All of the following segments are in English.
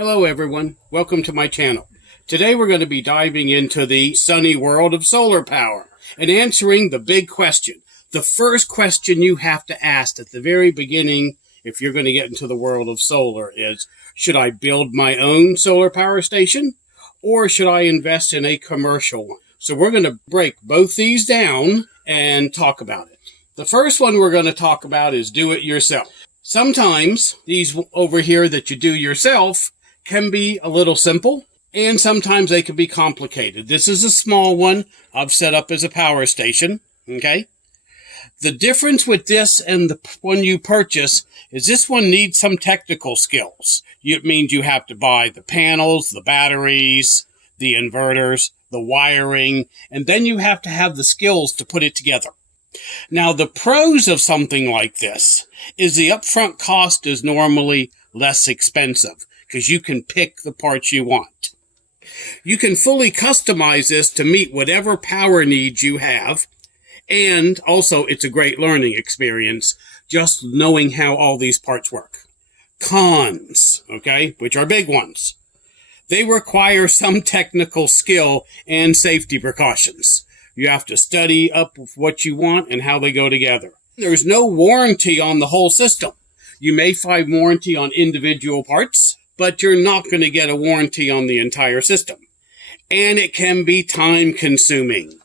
Hello everyone, welcome to my channel. Today we're going to be diving into the sunny world of solar power and answering the big question. The first question you have to ask at the very beginning if you're going to get into the world of solar is, should I build my own solar power station or should I invest in a commercial one? So we're going to break both these down and talk about it. The first one we're going to talk about is do it yourself. Sometimes these over here that you do yourself can be a little simple, and sometimes they can be complicated. This is a small one I've set up as a power station, okay? The difference with this and the one you purchase is this one needs some technical skills. It means you have to buy the panels, the batteries, the inverters, the wiring, and then you have to have the skills to put it together. Now, the pros of something like this is the upfront cost is normally less expensive because you can pick the parts you want. You can fully customize this to meet whatever power needs you have, and also it's a great learning experience just knowing how all these parts work. Cons, okay, which are big ones. They require some technical skill and safety precautions. You have to study up what you want and how they go together. There's no warranty on the whole system. You may find warranty on individual parts, but you're not going to get a warranty on the entire system. And it can be time consuming.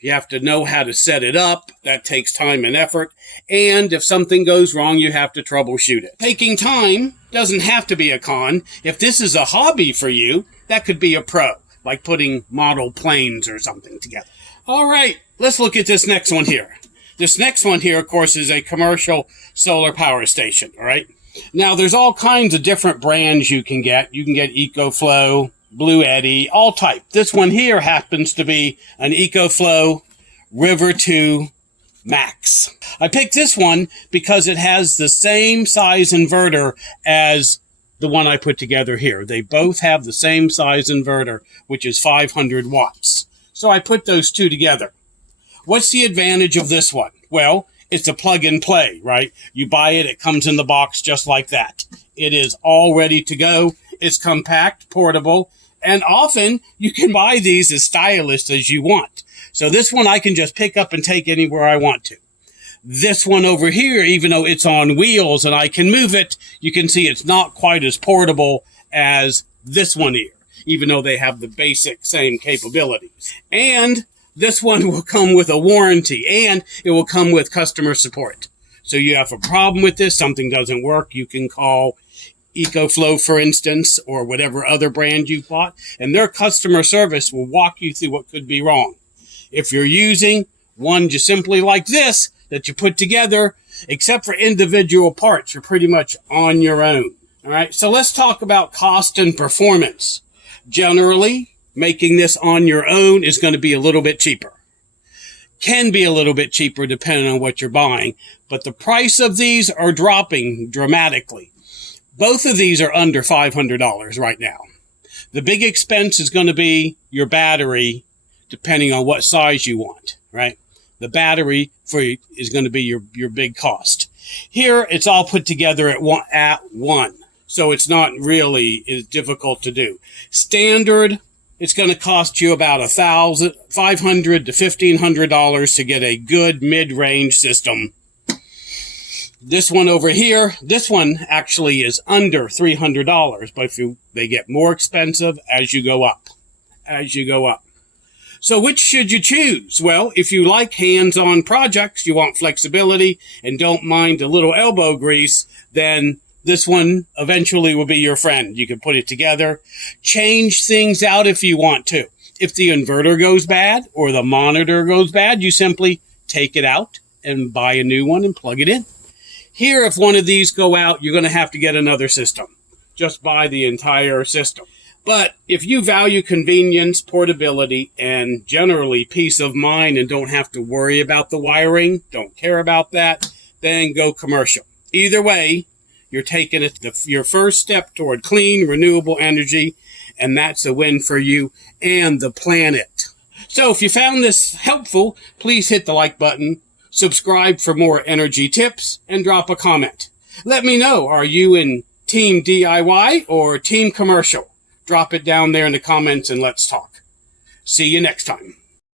You have to know how to set it up. That takes time and effort. And if something goes wrong, you have to troubleshoot it. Taking time doesn't have to be a con. If this is a hobby for you, that could be a pro, like putting model planes or something together. All right, let's look at this next one here. This next one here, of course, is a commercial solar power station, all right? Now, there's all kinds of different brands you can get. You can get EcoFlow, Blue Eddy, all type. This one here happens to be an EcoFlow River 2 Max. I picked this one because it has the same size inverter as the one I put together here. They both have the same size inverter, which is 500 watts. So I put those two together. What's the advantage of this one? Well, it's a plug and play, right? You buy it, it comes in the box just like that. It is all ready to go. It's compact, portable, and often you can buy these as stylish as you want. So this one I can just pick up and take anywhere I want to. This one over here, even though it's on wheels and I can move it, you can see it's not quite as portable as this one here, even though they have the basic same capabilities. And this one will come with a warranty, and it will come with customer support. So you have a problem with this, something doesn't work, you can call EcoFlow, for instance, or whatever other brand you bought, and their customer service will walk you through what could be wrong. If you're using one just simply like this that you put together, except for individual parts, you're pretty much on your own. All right, so let's talk about cost and performance. Generally, making this on your own is going to be a little bit cheaper. Can be a little bit cheaper depending on what you're buying, but the price of these are dropping dramatically. Both of these are under $500 right now. The big expense is going to be your battery, depending on what size you want, right? The battery is going to be your big cost. Here, it's all put together at one. So it's not really as difficult to do. Standard, it's going to cost you about $500 to $1,500 to get a good mid-range system. This one over here, this one actually is under $300, but they get more expensive as you go up. So which should you choose? Well, if you like hands-on projects, you want flexibility and don't mind a little elbow grease, then this one eventually will be your friend. You can put it together, change things out if you want to. If the inverter goes bad or the monitor goes bad, you simply take it out and buy a new one and plug it in. Here, if one of these go out, you're going to have to get another system. Just buy the entire system. But if you value convenience, portability, and generally peace of mind and don't have to worry about the wiring, don't care about that, then go commercial. Either way, you're taking your first step toward clean, renewable energy, and that's a win for you and the planet. So if you found this helpful, please hit the like button, subscribe for more energy tips, and drop a comment. Let me know, are you in Team DIY or Team Commercial? Drop it down there in the comments and let's talk. See you next time.